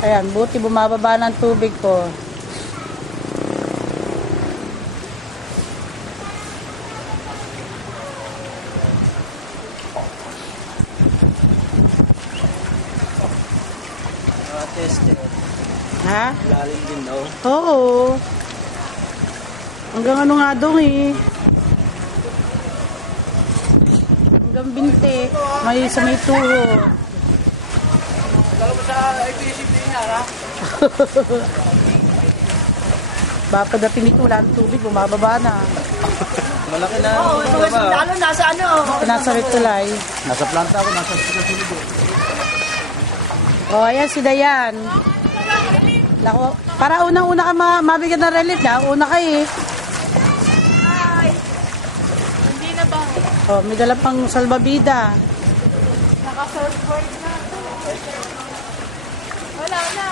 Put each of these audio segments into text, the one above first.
Ayan, buti bumababa ng tubig ko. Tested. Ha? Lalim din daw. Oo. Hanggang ano nga doon eh. Hanggang binte. May sa may tuho. Lalo mo sa IPCP niya, ha? Baka dating dito wala ng tubig, bumababa na. Malaki na. Oo, lalo nasa ano. Nasa Ritulay. Nasa planta ako, nasa hospital. Oh, ayan si Dayan. Naku, para unang-una ka mabigyan ng relief na. Una ka eh. Ay, hindi na ba? Oh, may dala pang salbabida. Naka-surfboard na. Wala na.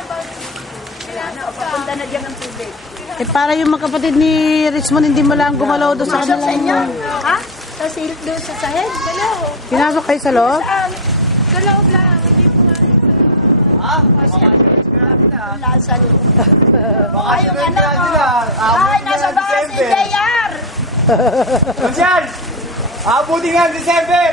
Papunta na dyan ang tubig. Eh, para yung magkapatid ni Richmond, hindi mo lang gumalaw doon sa Sa inyo? kanila. Ha? Sa silip doon sa sahig? Galaw. Pinasok kayo sa loob? Saan? Galaw lang. Hindi po nga. Ha? Wala sa loob. Baka Ay, yung anak ko. Ay, nasa bahay si JR. Diyan! Abuti nga December!